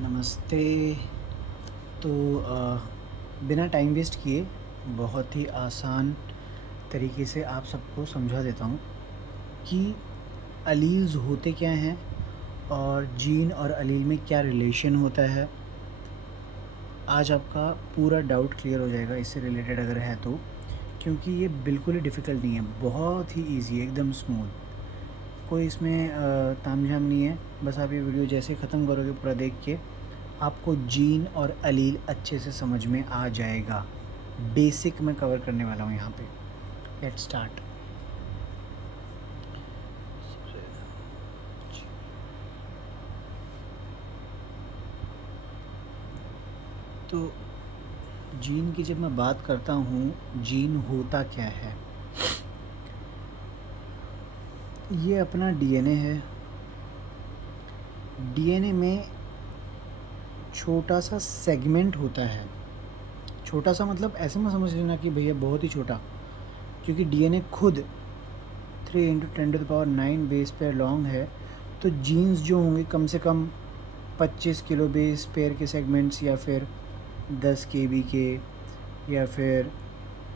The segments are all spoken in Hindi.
नमस्ते। तो बिना टाइम वेस्ट किए बहुत ही आसान तरीके से आप सबको समझा देता हूँ कि अलील्स होते क्या हैं और जीन और अलील में क्या रिलेशन होता है। आज आपका पूरा डाउट क्लियर हो जाएगा इससे रिलेटेड अगर है तो, क्योंकि ये बिल्कुल ही डिफ़िकल्ट नहीं है, बहुत ही ईज़ी है, एकदम स्मूथ। कोई इसमें तामझाम नहीं है। बस आप ये वीडियो जैसे ख़त्म करोगे पूरा देख के आपको जीन और अलील अच्छे से समझ में आ जाएगा। बेसिक मैं कवर करने वाला हूँ यहाँ पे। Let's start. तो जीन की जब मैं बात करता हूँ, जीन होता क्या है? ये अपना डीएनए है। डीएनए में छोटा सा सेगमेंट होता है। छोटा सा मतलब ऐसे में समझ लेना कि भैया बहुत ही छोटा, क्योंकि डीएनए खुद 3 × 10⁹ बेस पेयर लॉन्ग है। तो जीन्स जो होंगे कम से कम 25 किलो बेस पेयर के सेगमेंट्स, या फिर 10 केबी के, या फिर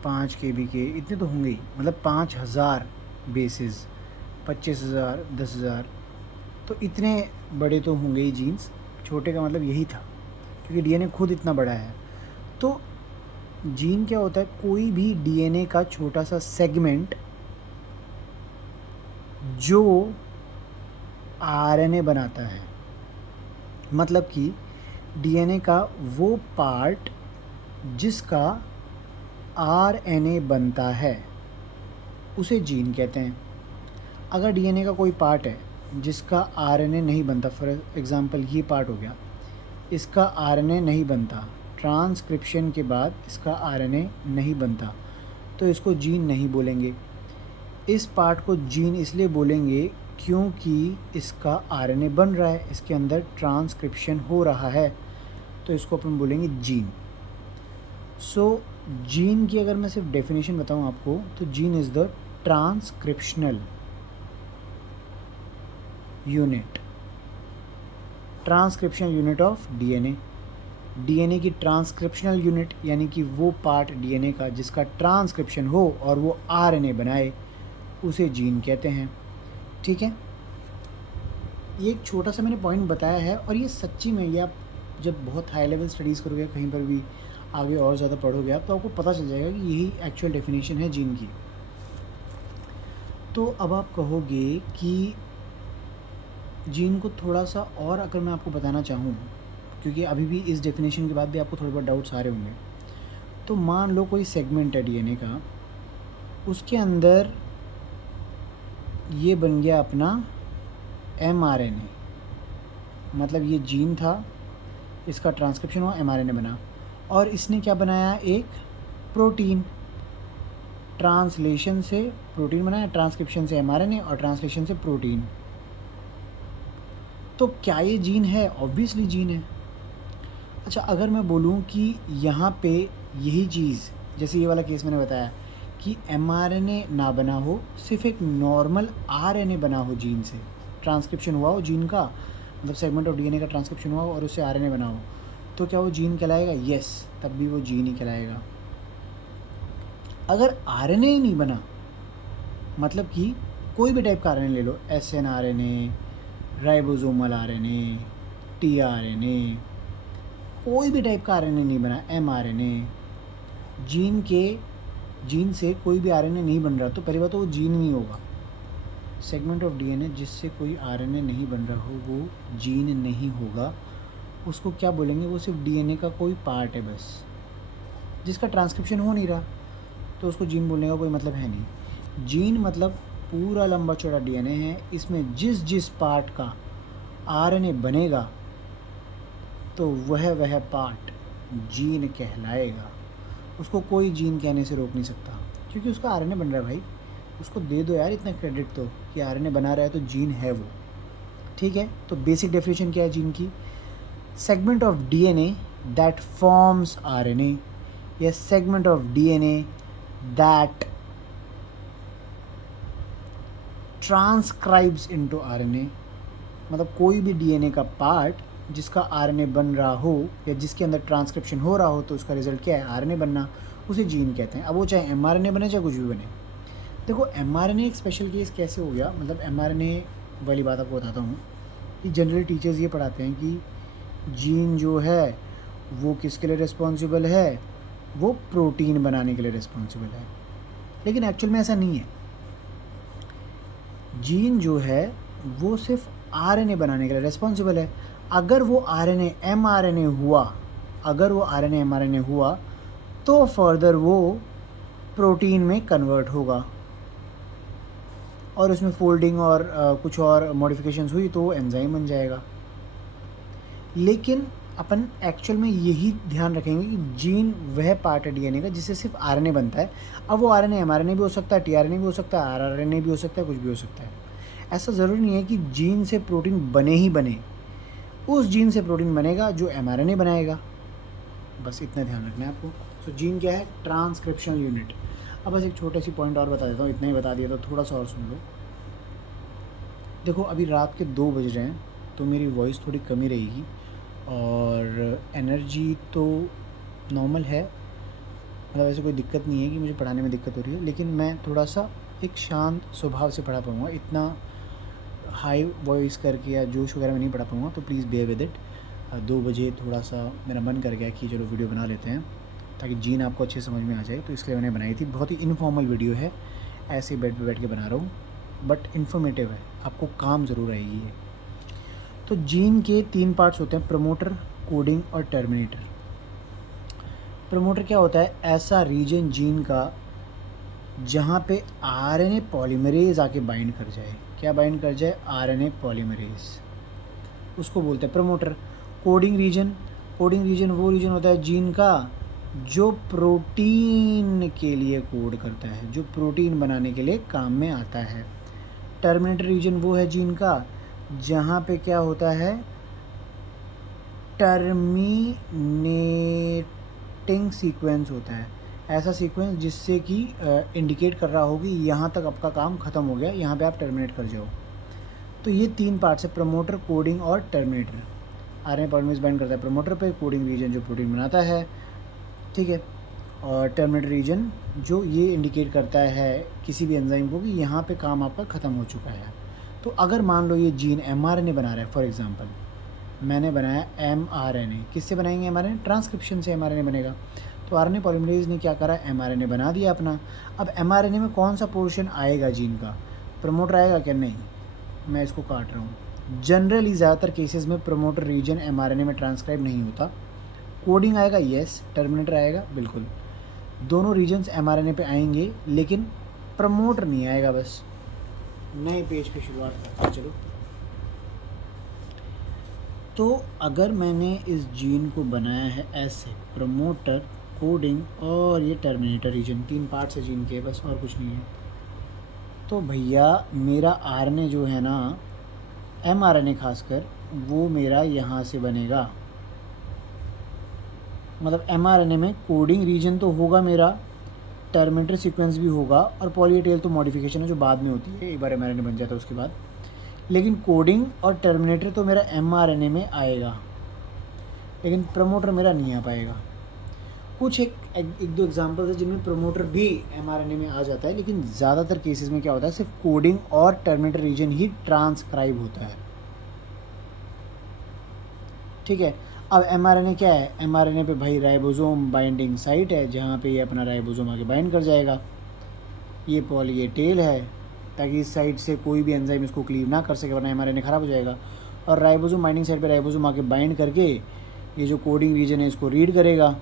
5 केबी के, इतने तो होंगे ही। मतलब 5000 बेसिस, 25,000, 10,000, तो इतने बड़े तो होंगे ही जीन्स। छोटे का मतलब यही था, क्योंकि डीएनए खुद इतना बड़ा है। तो जीन क्या होता है? कोई भी डीएनए का छोटा सा सेगमेंट जो आरएनए बनाता है। मतलब कि डीएनए का वो पार्ट जिसका आरएनए बनता है उसे जीन कहते हैं। अगर डीएनए का कोई पार्ट है जिसका आरएनए नहीं बनता, फॉर एग्ज़ाम्पल ये पार्ट हो गया, इसका आरएनए नहीं बनता, ट्रांसक्रिप्शन के बाद इसका आरएनए नहीं बनता, तो इसको जीन नहीं बोलेंगे। इस पार्ट को जीन इसलिए बोलेंगे क्योंकि इसका आरएनए बन रहा है, इसके अंदर ट्रांसक्रिप्शन हो रहा है, तो इसको अपन बोलेंगे जीन। सो जीन की अगर मैं सिर्फ डेफिनेशन बताऊं आपको, तो gene is the transcriptional unit, transcriptional unit of DNA. DNA की ट्रांसक्रिप्शनल यूनिट यानी कि वो पार्ट डीएनए का जिसका ट्रांसक्रिप्शन हो और वो आरएनए बनाए, उसे जीन कहते हैं। ठीक है, ये एक छोटा सा मैंने पॉइंट बताया है, और ये सच्ची में, ये आप जब बहुत हाई लेवल स्टडीज़ करोगे, कहीं पर भी आगे और ज़्यादा पढ़ोगे आप, तो आपको पता चल जाएगा कि यही एक्चुअल डेफिनेशन है जीन की। तो अब आप कहोगे कि जीन को थोड़ा सा और अगर मैं आपको बताना चाहूँ, क्योंकि अभी भी इस डेफिनेशन के बाद भी आपको थोड़े बहुत डाउट्स आ रहे होंगे। तो मान लो कोई सेगमेंट है डीएनए का, उसके अंदर ये बन गया अपना एमआरएनए। मतलब ये जीन था, इसका ट्रांसक्रिप्शन हुआ, एमआरएनए बना, और इसने क्या बनाया? एक प्रोटीन। ट्रांसलेशन से प्रोटीन बनाया, ट्रांसक्रिप्शन से एमआरएनए, और ट्रांसलेशन से प्रोटीन। तो क्या ये जीन है? ऑब्वियसली जीन है। अच्छा, अगर मैं बोलूँ कि यहाँ पे यही चीज़, जैसे ये वाला केस मैंने बताया कि एमआरएनए ना बना हो, सिर्फ एक नॉर्मल आरएनए बना हो, जीन से ट्रांसक्रिप्शन हुआ हो जीन का, मतलब सेगमेंट ऑफ डीएनए का ट्रांसक्रिप्शन हुआ हो और उससे आरएनए बना हो, तो क्या वो जीन कहलाएगा? यस, तब भी वो जीन ही कहलाएगा। अगर आरएनए ही नहीं बना, मतलब कि कोई भी टाइप का आरएनए ले लो, एसएनआरएनए, राइबोसोमल आरएनए, टीआरएनए, कोई भी टाइप का आरएनए नहीं बना, एमआरएनए, जीन से कोई भी आरएनए नहीं बन रहा, तो पहली बात तो वो जीन नहीं होगा। सेगमेंट ऑफ डीएनए जिससे कोई आरएनए नहीं बन रहा हो वो जीन नहीं होगा। उसको क्या बोलेंगे? वो सिर्फ डीएनए का कोई पार्ट है बस, जिसका ट्रांसक्रिप्शन हो नहीं रहा, तो उसको जीन बोलने का कोई मतलब है नहीं। जीन मतलब पूरा लंबा चौड़ा डीएनए है, इसमें जिस जिस पार्ट का आरएनए बनेगा तो वह पार्ट जीन कहलाएगा। उसको कोई जीन कहने से रोक नहीं सकता, क्योंकि उसका आरएनए बन रहा है भाई। उसको दे दो यार इतना क्रेडिट तो, कि आरएनए बना रहा है तो जीन है वो। ठीक है, तो बेसिक डेफिनेशन क्या है जीन की? Segment of DNA that forms RNA, या segment of DNA that transcribes into RNA. मतलब कोई भी डीएनए का पार्ट जिसका आरएनए बन रहा हो या जिसके अंदर ट्रांसक्रिप्शन हो रहा हो तो उसका रिजल्ट क्या है, आरएनए बनना, उसे जीन कहते हैं। अब वो चाहे एमआरएनए बने चाहे कुछ भी बने। देखो एमआरएनए एक स्पेशल केस कैसे हो गया, मतलब एमआरएनए वाली बात आपको बताता हूँ कि जनरली टीचर्स ये पढ़ाते हैं कि जीन जो है वो किसके लिए रिस्पॉन्सिबल है, वो प्रोटीन बनाने के लिए रिस्पॉन्सिबल है, लेकिन एक्चुअल में ऐसा नहीं है। जीन जो है वो सिर्फ आरएनए बनाने के लिए रिस्पॉन्सिबल है। अगर वो आरएनए एमआरएनए हुआ, अगर वो आरएनए एमआरएनए हुआ तो फर्दर वो प्रोटीन में कन्वर्ट होगा और उसमें फोल्डिंग और कुछ और मॉडिफिकेशंस हुई तो एंजाइम बन जाएगा। लेकिन अपन एक्चुअल में यही ध्यान रखेंगे कि जीन वह पार्ट है डीएनए का जिससे सिर्फ आरएनए बनता है। अब वो आरएनए एमआरएनए भी हो सकता है, टीआरएनए भी हो सकता है, आरआरएनए भी हो सकता है, कुछ भी हो सकता है। ऐसा ज़रूरी नहीं है कि जीन से प्रोटीन बने ही बने, उस जीन से प्रोटीन बनेगा जो एमआरएनए बनाएगा, बस इतना ध्यान रखना है आपको। सो जीन क्या है, ट्रांसक्रिप्शनल यूनिट। अब बस एक छोटे सी पॉइंट और बता देता हूँ, इतना ही बता दिया तो थोड़ा सा और सुन लो। देखो अभी रात के 2 बज रहे हैं तो मेरी वॉइस थोड़ी कमी रहेगी और एनर्जी तो नॉर्मल है, मतलब ऐसे कोई दिक्कत नहीं है कि मुझे पढ़ाने में दिक्कत हो रही है, लेकिन मैं थोड़ा सा एक शांत स्वभाव से पढ़ा पाऊँगा, इतना हाई वॉइस करके या जोश वगैरह में नहीं पढ़ा पाऊँगा, तो प्लीज़ बेयर विद इट। 2 बजे थोड़ा सा मेरा मन कर गया कि चलो वीडियो बना लेते हैं ताकि जीन आपको अच्छे समझ में आ जाए, तो इसलिए मैंने बनाई थी। बहुत ही इनफॉर्मल वीडियो है, ऐसे बेड पे बैठ के बना रहा हूँ, बट इन्फॉर्मेटिव है, आपको काम ज़रूर आएगी ये। तो जीन के 3 पार्ट्स होते हैं, प्रमोटर, कोडिंग और टर्मिनेटर। प्रमोटर क्या होता है, ऐसा रीजन जीन का जहाँ पे आरएनए पॉलीमरेज आके बाइंड कर जाए। क्या बाइंड कर जाए, आरएनए पॉलीमरेज, उसको बोलते हैं promoter. Coding region, coding region वो रीजन होता है जीन का जो प्रोटीन के लिए कोड करता है, जो प्रोटीन बनाने के लिए काम में आता है। टर्मिनेटर रीजन वो है जीन का जहाँ पे क्या होता है, टर्मिनेटिंग सीक्वेंस होता है, ऐसा सीक्वेंस जिससे कि इंडिकेट कर रहा हो कि यहाँ तक आपका काम ख़त्म हो गया, यहाँ पे आप टर्मिनेट कर जाओ। तो ये 3 पार्ट्स है, प्रमोटर, कोडिंग और टर्मिनेटर। आरएनए पॉलीमरेज बाइंड करता है प्रमोटर पे, कोडिंग रीजन जो प्रोटीन बनाता है, ठीक है, और टर्मिनेटर रीजन जो ये इंडिकेट करता है किसी भी एंजाइम को कि यहाँ पे काम आपका ख़त्म हो चुका है। तो अगर मान लो ये जीन एमआरएनए बना रहा है, फॉर एग्जांपल मैंने बनाया एमआरएनए, किससे बनाएंगे एमआरएनए, ट्रांसक्रिप्शन से एमआरएनए बनेगा। तो आरएनए पॉलीमरेज ने क्या करा, एमआरएनए बना दिया अपना। अब एमआरएनए में कौन सा पोर्शन आएगा जीन का, प्रमोटर आएगा क्या, नहीं, मैं इसको काट रहा हूँ। जनरली ज़्यादातर केसेस में प्रमोटर रीजन एमआरएनए में ट्रांसक्राइब नहीं होता। कोडिंग आएगा, यस, टर्मिनेटर आएगा, बिल्कुल, दोनों रीजन्स एमआरएनए पे आएंगे, लेकिन प्रमोटर नहीं आएगा। बस नए पेज पे शुरुआत करते हैं, चलो। तो अगर मैंने इस जीन को बनाया है ऐसे, प्रमोटर, कोडिंग और ये टर्मिनेटर रीजन, 3 पार्ट्स है जीन के, बस और कुछ नहीं है। तो भैया मेरा आरएनए जो है ना, एमआरएनए खासकर, वो मेरा यहाँ से बनेगा। मतलब एमआरएनए में कोडिंग रीजन तो होगा मेरा, टर्मिनेटर सीक्वेंस भी होगा, और पॉली ए टेल तो मॉडिफिकेशन है जो बाद में होती है, एक बार एमआरएनए बन जाता है उसके बाद। लेकिन कोडिंग और टर्मिनेटर तो मेरा एमआरएनए में आएगा, लेकिन प्रमोटर मेरा नहीं आ पाएगा। कुछ एक दो एग्जांपल्स है जिनमें प्रमोटर भी एमआरएनए में आ जाता है, लेकिन ज़्यादातर केसेस में क्या होता है, सिर्फ कोडिंग और टर्मिनेटर रीजन ही ट्रांसक्राइब होता है, ठीक है। अब एमआरएनए क्या है, एमआरएनए पे भाई राइबोसोम बाइंडिंग साइट है जहाँ पे ये अपना राइबोसोम आके बाइंड कर जाएगा। ये पॉली ए टेल है ताकि इस साइड से कोई भी एंजाइम इसको क्लीव ना कर सके, वरना एमआरएनए ख़राब हो जाएगा। और राइबोसोम बाइंडिंग साइट पे राइबोसोम आके बाइंड करके ये जो कोडिंग रीजन है इसको रीड करेगा,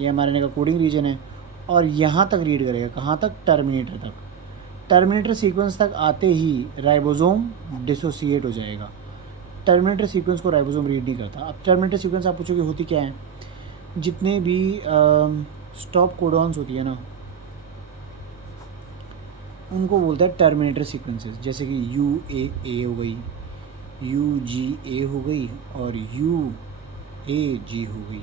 ये एमआरएनए का कोडिंग रीजन है, और यहाँ तक रीड करेगा, कहाँ तक, टर्मिनेटर तक। टर्मिनेटर सीक्वेंस तक आते ही राइबोसोम डिसोसिएट हो जाएगा, टर्मिनेटर सीक्वेंस को राइबोसोम रीड नहीं करता। अब टर्मिनेटर सीक्वेंस आप पूछोगे होती क्या है, जितने भी स्टॉप कोडॉन्स होती है ना, उनको बोलता है टर्मिनेटर सीक्वेंसेस। जैसे कि UAA हो गई, UGA हो गई और UAG हो गई।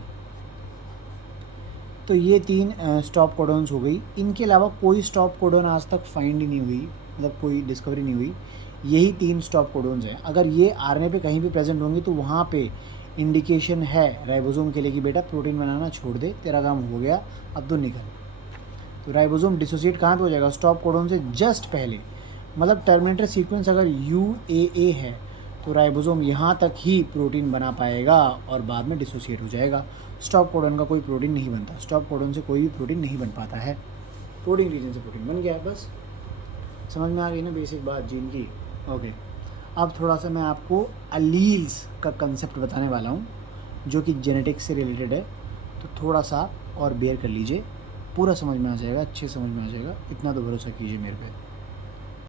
तो ये 3 स्टॉप कोडॉन्स हो गई। इनके अलावा कोई स्टॉप कोडॉन आज तक फाइंड ही नहीं हुई, मतलब कोई डिस्कवरी नहीं हुई। यही 3 स्टॉप कोडॉन्स हैं। अगर ये आरएनए पे कहीं भी प्रेजेंट होंगी तो वहाँ पे इंडिकेशन है राइबोसोम के लिए कि बेटा प्रोटीन बनाना छोड़ दे, तेरा काम हो गया, अब तो निकल। तो राइबोसोम डिसोसिएट कहाँ पे हो जाएगा? स्टॉप कोडॉन से जस्ट पहले। मतलब टर्मिनेटर सीक्वेंस अगर UAA है तो राइबोसोम यहाँ तक ही प्रोटीन बना पाएगा और बाद में डिसोसिएट हो जाएगा। स्टॉप कोडॉन का कोई प्रोटीन नहीं बनता, स्टॉप कोडॉन से कोई भी प्रोटीन नहीं बन पाता है। कोडिंग रीजन से प्रोटीन बन गया है, बस समझ में आ गई ना बेसिक बात जीन की। ओके, अब थोड़ा सा मैं आपको अलील्स का कंसेप्ट बताने वाला हूँ जो कि जेनेटिक्स से रिलेटेड है, तो थोड़ा सा और बेयर कर लीजिए, पूरा समझ में आ जाएगा, अच्छे समझ में आ जाएगा, इतना तो भरोसा कीजिए मेरे पे।